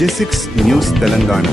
G6 News Telangana.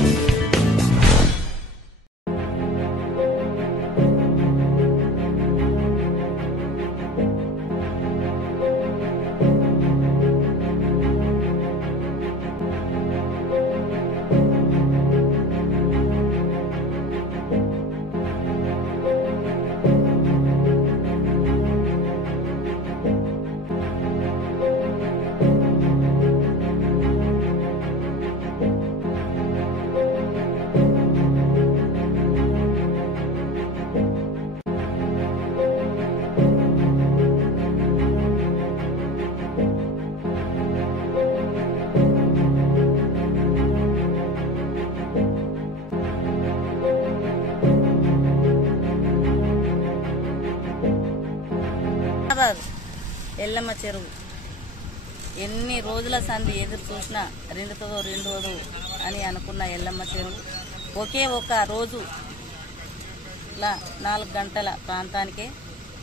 Yellamma చెరువు ఎన్ని రోజుల సంధి ఎదురు చూసినా రెండోదు అని అనుకున్న ఎల్లమ్మ చెరువు ఒకే ఒక రోజు 4 గంటల ప్రాంతానికే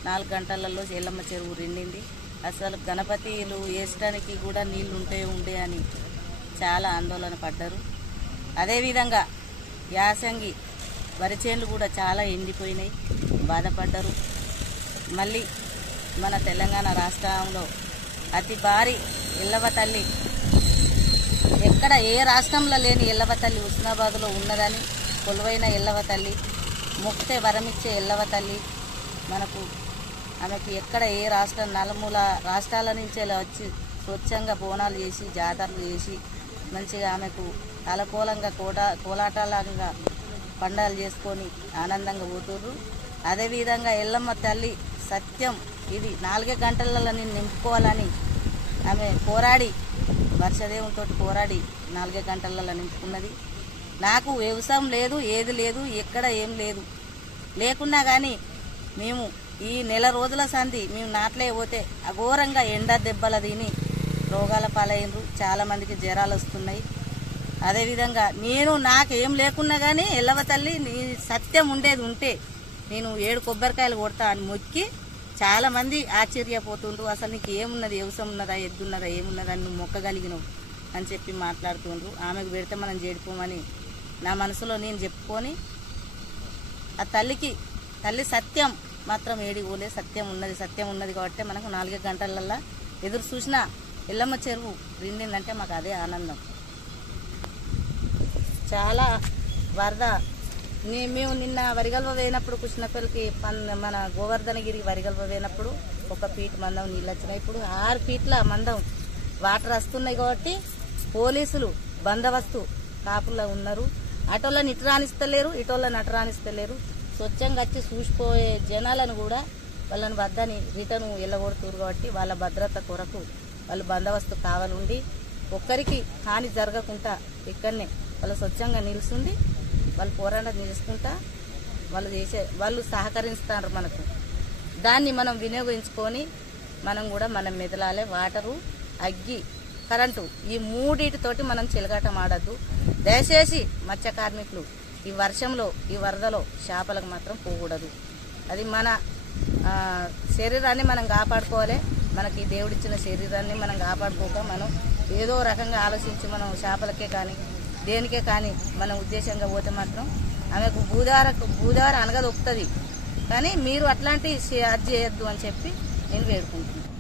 4 గంటలలో ఎల్లమ్మ చెరువు రెండింది. అసలు గణపతిలు వేసడానికి కూడా నీళ్లు ఉండే అని చాలా ఆందోళన పడ్డారు. అదేవిధంగా యాసంగి వరి చేనులు కూడా చాలా ఎండిపోయినాయి, బాధపడ్డారు. మళ్ళీ మన తెలంగాణ రాష్ట్రంలో అతి భారీ ఎల్లవ తల్లి ఎక్కడ ఏ రాష్ట్రంలో లేని ఎల్లవ తల్లి హుస్నాబాద్లో ఉన్నదని కొలువైన ఎల్లవ తల్లి, మొక్కితే వరమిచ్చే ఎల్లవ తల్లి మనకు ఆమెకు ఎక్కడ ఏ రాష్ట్రం నలుమూల రాష్ట్రాల నుంచే వచ్చి స్వచ్ఛంగా బోనాలు చేసి జాతరలు చేసి మంచిగా ఆమెకు అలకోలంగా కోలాటాలంగా పండాలు చేసుకొని ఆనందంగా పోతుర్రు. అదేవిధంగా ఎల్లమ్మ తల్లి సత్యం ఇది 4 గంటలలో నేను నింపుకోవాలని ఆమె పోరాడి వర్షదేవునితో పోరాడి 4 గంటలలో నింపుకున్నది. నాకు వ్యవసాయం లేదు, ఏది లేదు, ఎక్కడ ఏం లేదు, లేకున్నా కానీ మేము ఈ నెల రోజుల సంధి మేము నాట్లే పోతే అఘోరంగా ఎండ దెబ్బల తిని రోగాల పాలైనరు. చాలామందికి జ్వరాలు వస్తున్నాయి. అదేవిధంగా నాకేం లేకున్నా కానీ ఎల్లవ తల్లి నీ సత్యం ఉండేది ఉంటే నేను 7 కొబ్బరికాయలు కొడతా అని మొక్కి చాలా మంది ఆశ్చర్యపోతుండ్రు. అసలు నీకు ఏమున్నది, వ్యవసాయం ఉన్నదా, ఎద్దున్నదా, ఏమున్నదా, నువ్వు మొక్కగలిగినవు అని చెప్పి మాట్లాడుతుండ్రు. ఆమెకు పెడితే మనం చేడిపోమని నా మనసులో నేను చెప్పుకొని ఆ తల్లి సత్యం మాత్రం ఏడిపోలే, సత్యం ఉన్నది కాబట్టి మనకు 4 గంటలల్లో ఎదురు చూసిన ఎల్లమ్మ చెరువు రెండిందంటే మాకు అదే ఆనందం. చాలా వరద మేము నిన్న వరిగల్వ వేయినప్పుడు కృష్ణపల్లికి మన గోవర్ధనగిరి వరిగల్వ వేయినప్పుడు 1 ఫీట్ మందం నీళ్ళు వచ్చినాయి. ఇప్పుడు 6 ఫీట్ల మందం వాటర్ వస్తున్నాయి కాబట్టి పోలీసులు బందోబస్తు కాపుల్లో ఉన్నారు. అటోళ్ళని ఇటు రానిస్తలేరు, ఇటోళ్ళని అటు రానిస్తలేరు. స్వచ్ఛంగా వచ్చి చూసిపోయే జనాలను కూడా వాళ్ళని వద్దని రిటర్న్ వెళ్ళగొడుతున్నారు. కాబట్టి వాళ్ళ భద్రత కొరకు వాళ్ళు బందోబస్తు కావాలండి. ఒక్కరికి హాని జరగకుండా ఇక్కడనే వాళ్ళు స్వచ్ఛంగా నిలుస్తుంది, వాళ్ళు పోరాటం చేసుకుంటా వాళ్ళు సహకరిస్తారు మనకు. దాన్ని మనం వినియోగించుకొని మనం కూడా మనం మెదలాలే. వాటరు, అగ్గి, కరెంటు ఈ మూడింటితోటి మనం చెలగాటం ఆడద్దు. దయచేసి మత్స్య కార్మికులు ఈ వర్షంలో ఈ వరదలో చేపలకు మాత్రం పోకూడదు. అది మన శరీరాన్ని మనం కాపాడుకోవాలి. మనకి దేవుడిచ్చిన శరీరాన్ని మనం కాపాడుకోక మనం ఏదో రకంగా ఆలోచించి మనం చేపలకే కానీ దేనికే కానీ మన ఉద్దేశంగా పోతే మాత్రం ఆమెకు భూదార అనగదొక్కుతుంది. కానీ మీరు అట్లాంటి అది చేయొద్దు అని చెప్పి నేను వేడుకుంటున్నాను.